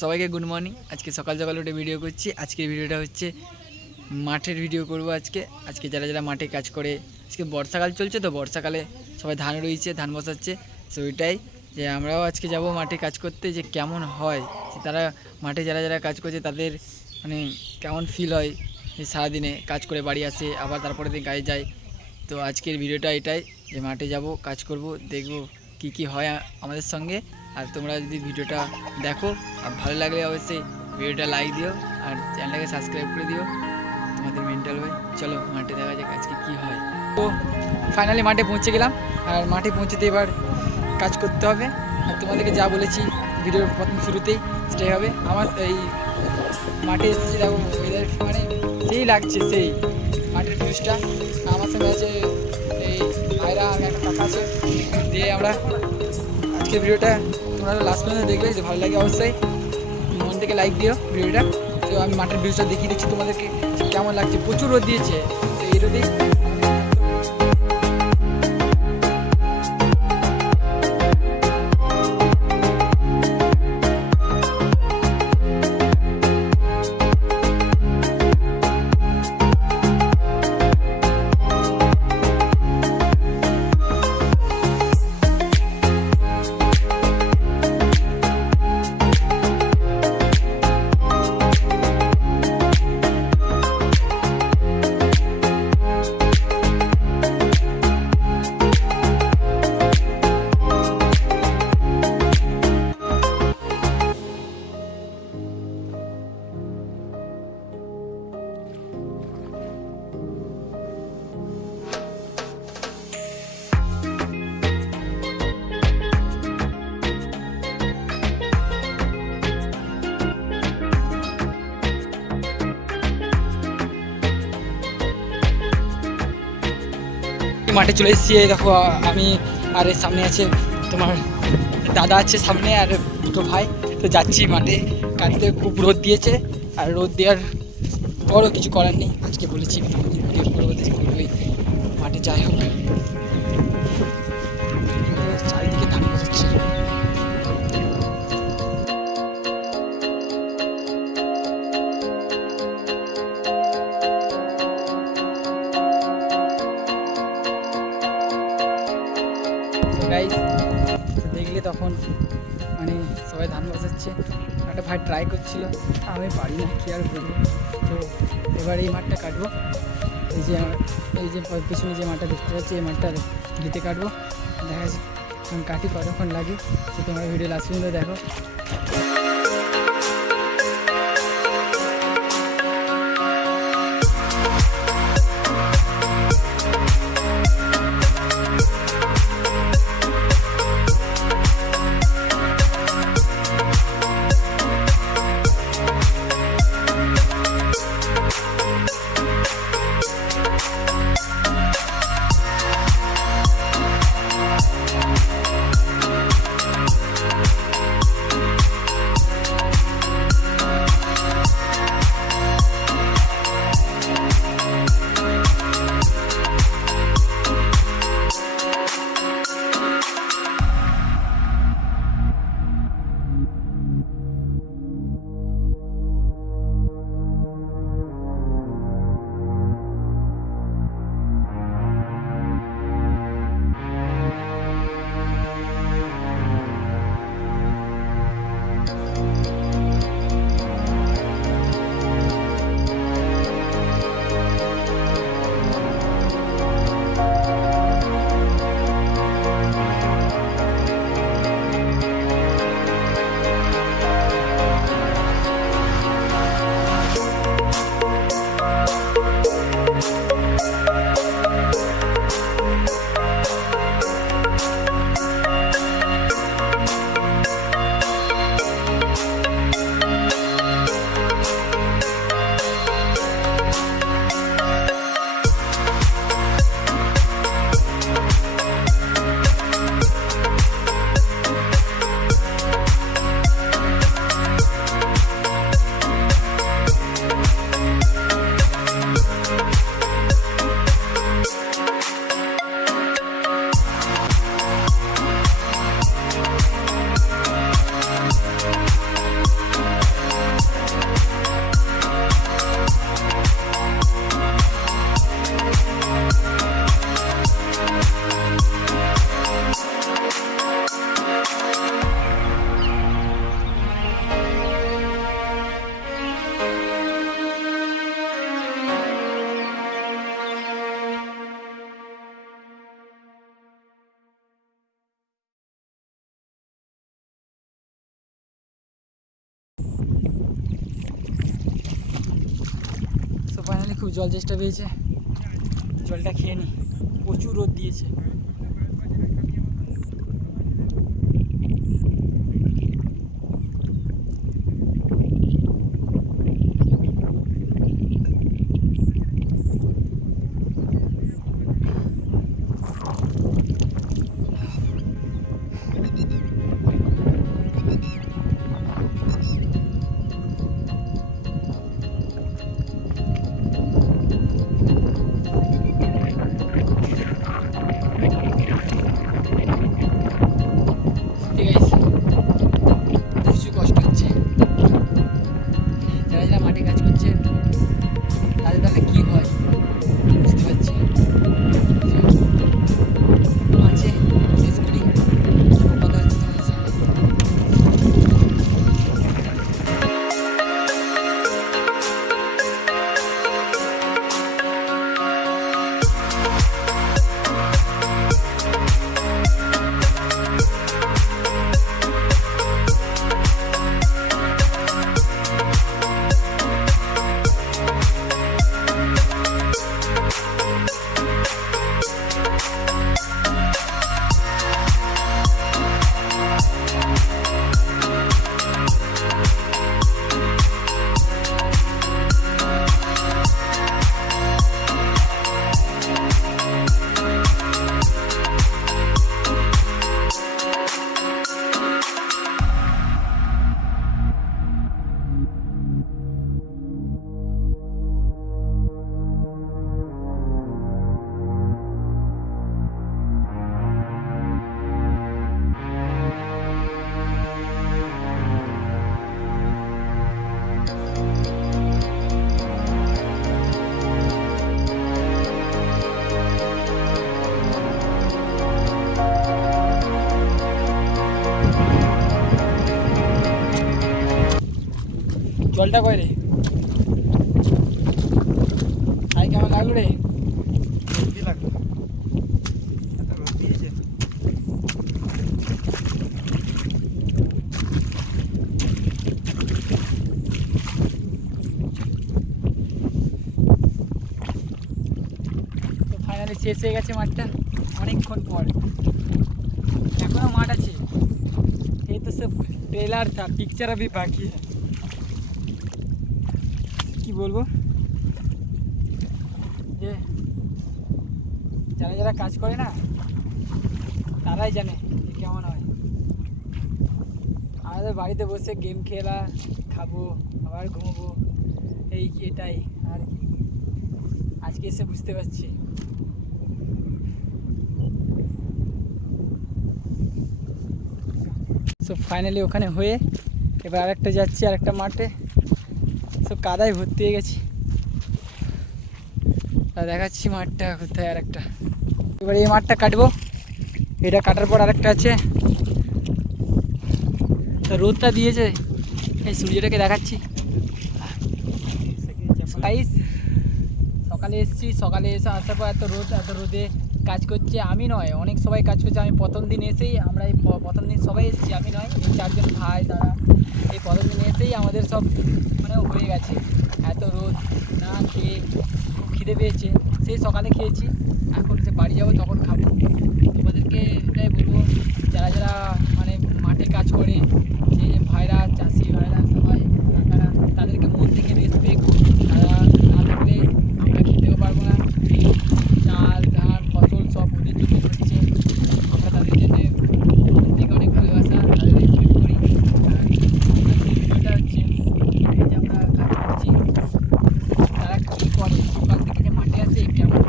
সবাইকে good morning. আজকে সকাল সকাল উঠে ভিডিও করছি। আজকের ভিডিওটা হচ্ছে মাঠের ভিডিও করব। আজকে যারা যারা মাঠে কাজ করে, আজকে বর্ষাকাল চলছে তো বর্ষাকালে সবাই ধান রয়েছে, ধান বসাচ্ছে। সো ওইটাই যে আমরাও আজকে যাব মাঠে কাজ করতে, যে কেমন হয়, যে তারা মাঠে যারা যারা কাজ করছে তাদের মানে কেমন ফিল হয়, যে সারাদিনে কাজ করে বাড়ি আসে আবার তারপরে দিন কাজে যায়। তো আজকের ভিডিওটা এটাই যে মাঠে যাব, কাজ করব, দেখব কি কি হয় আমাদের সঙ্গে। আর তোমরা যদি ভিডিওটা দেখো আর ভালো লাগলে অবশ্যই ভিডিওটা লাইক দিও আর চ্যানেলটাকে সাবস্ক্রাইব করে দিও। তোমাদের মেন্টাল ভাই, চলো মাঠে দেখা যাক আজকে কী হয়। তো ফাইনালি মাঠে পৌঁছে গেলাম, আর মাঠে পৌঁছতে এবার কাজ করতে হবে। আর তোমাদেরকে যা বলেছি ভিডিওর প্রথম শুরুতেই সেটাই হবে। আমার এই মাঠে এসেছি, দেখো ওয়েদার মানে সেই লাগছে, সেই মাঠের ভিউজটা। আমার সঙ্গে আছে এই ভাইরা আর একটা কাকা আছে। দিয়ে আমরা আজকের ভিডিওটা তোমরা লাস্ট পর্যন্ত দেখবে, যে ভালো লাগে অবশ্যই মন থেকে লাইক দিও ভিডিওটা। তো আমি মাঠের ভিউজটা দেখিয়ে দিচ্ছি তোমাদেরকে কেমন লাগছে। প্রচুর রোদ দিয়েছে, তো এই রোদেই মাঠে চলে এসেছি। দেখো আমি, আর এর সামনে আছে তোমার দাদা আছে সামনে, আর দুটো ভাই। তো যাচ্ছি মাঠে কাটতে। খুব রোদ দিয়েছে, আর রোদ দেওয়ার পরও কিছু করার নেই। আজকে বলেছি ভিডিও করবো, করবোই। মাঠে যাই হোক, চারিদিকে ধান বসাচ্ছে। গাইস দেখলে তখন মানে সবাই ধান বসাচ্ছে। একটা ভাই ট্রাই করছিল, আমি পারি না, কি আর করবো। তো এবার এই মাঠটা কাটবো। এই যে পিছনে যে মাঠটা দেখতে পাচ্ছি, এই মাঠটা দিতে কাটবো। দেখা যাচ্ছে কাটি কতক্ষণ লাগে, তো তোমরা ভিডিও লাস্ট পর্যন্ত দেখো। খুব জল চেষ্টা পেয়েছে, জলটা খেয়ে নি, প্রচুর রোদ দিয়েছে। জলটা কয় রে, আই কেমন লাগলো রে? লাগলো, দিয়েছে। তো ফাইনালি শেষ হয়ে গেছে মাঠটা অনেকক্ষণ পর। এখনো মাঠ আছে, এই তো সব ट्रेलर था, पिक्चर अभी बाकी है। কি বলবো, যে যারা যারা কাজ করে না তারাই জানে যে কেমন হয়। আমাদের বাড়িতে বসে গেম খেলা, খাবো, আবার ঘুমোবো, এটাই। আর আজকে এসে বুঝতে পারছি সো ফাইনালি ওখানে হয়ে এবার আরেকটা যাচ্ছি, আরেকটা মাঠে। সব কাদায় ভর্তি হয়ে গেছি, দেখাচ্ছি মাঠটা কোথায়। আরেকটা এবার এই মাঠটা কাটবো, এটা কাটার পর আরেকটা আছে। তো রোদটা দিয়েছে, এই সূর্যটাকে দেখাচ্ছি। সকালে এসেছি, সকালে এসে আসার পর এত রোদে কাজ করছে। আমি নয়, অনেক সবাই কাজ করছে। আমি প্রথম দিন এসেই, আমরা এই প্রথম দিন সবাই এসেছি, আমি নয়, এই 4 জন ভাই তারা এই প্রথম দিন এসেই আমাদের সব মানে হয়ে গেছে। এত রোদ না খেয়ে খুব খিদে পেয়েছে, সেই সকালে খেয়েছি, এখন সে বাড়ি যাবো তখন খাবো। তোমাদেরকে এটাই বলবো, যারা যারা মানে মাঠে কাজ করে, যে ভাইরা, চাষি ভাইরা, সবাই কাকারা, তাদেরকে মন থেকে রেসপেক্ট। তারা না থাকলে আমরা খেতেও পারবো না। চাল, ধান, ফসল সব ওদের জন্য হচ্ছে, আমরা তাদের জন্য মন থেকে অনেক ভালোবাসা, তাদের রেসপেক্ট করি। আর ভিডিওটা হচ্ছে এই যে আমরা কাজ করছি, তারা কী করে, সকাল থেকে যে মাঠে আসে কেমন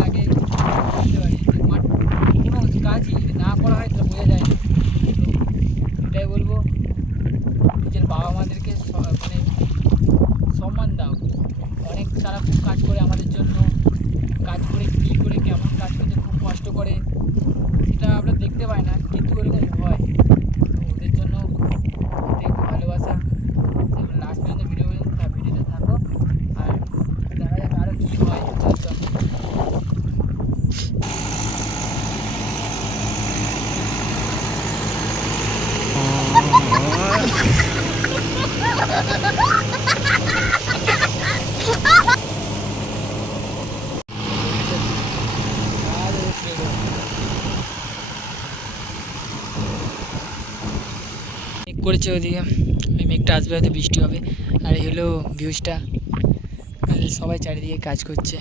লাগে বুঝতে পারি। মাঠ কোনো কাজই না করা হয় তো বোঝা যায় না। তো এটাই বলবো, নিজের বাবা মাদেরকে মানে সম্মান দাও। অনেক তারা খুব কাজ করে আমাদের জন্য, কাজ করে কী করে কেমন কাজ করছে, খুব কষ্ট করে, সেটা আমরা দেখতে পাই না, কিন্তু ওরকম হয়। তো ওদের জন্য একটু ভালোবাসা। লাস্ট পর্যন্ত ভিডিওটা থাকো, আর দেখা যাক আরও কী হয়। করেছে ওদিকে, ওই মেঘটা আসবে, হয়তো বৃষ্টি হবে। আর এই হলো ভিউজটা, সবাই চারিদিকে কাজ করছে।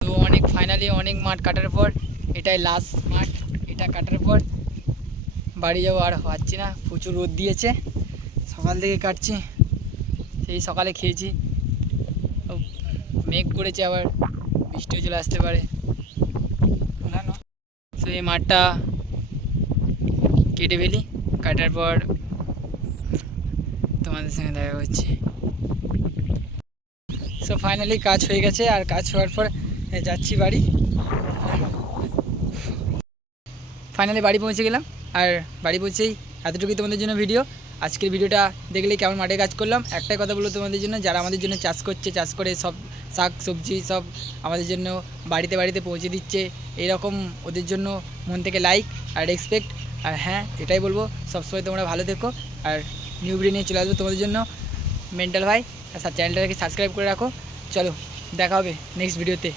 তো ফাইনালি অনেক মাঠ কাটার পর এটাই লাস্ট মাঠ। এটা কাটার পর বাড়ি যাবো, আর পাচ্ছি না, প্রচুর রোদ দিয়েছে, সকাল থেকে কাটছি, সেই সকালে খেয়েছি। মেঘ করেছে, আবার বৃষ্টিও চলে আসতে পারে। তো এই মাঠটা কেটে ফেলি, কাটার পর তোমাদের সঙ্গে দেখা হচ্ছে। সো ফাইনালি কাজ হয়ে গেছে, আর কাজ হওয়ার পর যাচ্ছি বাড়ি। ফাইনালি বাড়ি পৌঁছে গেলাম, আর বাড়ি পৌঁছেই এতটুকুই তোমাদের জন্য ভিডিও। আজকের ভিডিওটা দেখলেই কেমন মাঠে কাজ করলাম। একটাই কথা বলবো তোমাদের জন্য, যারা আমাদের জন্য চাষ করছে, চাষ করে সব শাক সবজি সব আমাদের জন্য বাড়িতে বাড়িতে পৌঁছে দিচ্ছে, এরকম ওদের জন্য মন থেকে লাইক আর রেসপেক্ট। আর হ্যাঁ, এটাই বলবো, সবসময় তোমরা ভালো থেকো, আর নিউ ভিডিও নিয়ে চলে আসবো তোমাদের জন্য। মেন্টাল ভাই, আর চ্যানেলটাকে সাবস্ক্রাইব করে রাখো। চলো, দেখা হবে নেক্সট ভিডিওতে।